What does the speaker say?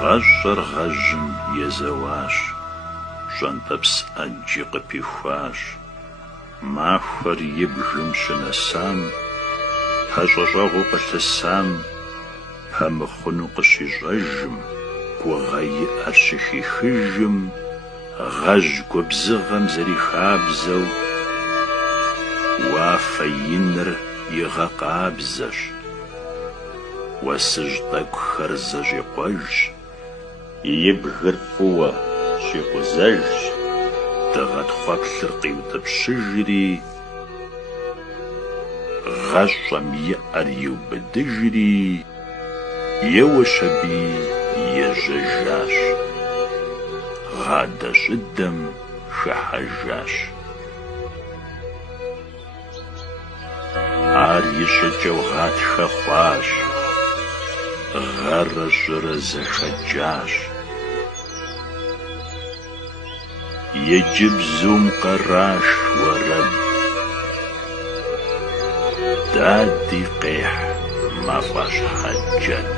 Гъэщӏэр гъэжьым езэуащ, щӏэнтӏэпс ӏэджи къыпихуащ. Махуэр и бгым щынэсам, пэщӏэщӏэгъуу къылъысам, пэмыхъуну къыщищӏэжым, гугъэ иӏэр щыхихыжым, гъэжь гуэбзыгъэм зэрихабзэу, уафэ иныр игъэкъабзэщ, уэсыжь тӏэкӏухэр зэщӏикъуэжщ, и бгыр фӏыуэ щикъузэжщ, дыгъэ тхъуэплъыр къиутӏыпщыжри, гъэщӏэм иӏэр иубыдыжри, еуэ щабий ежьэжащ, гъадэ щӏыдэм хыхьэжащ. Ар ищӏыкӏэу гъатхэ хъуащ, гъэрэ щӏырэ зэхэджащ. Иджыбзум къэраш уэрэд, дади къехь мафӏэщхьэ джэд.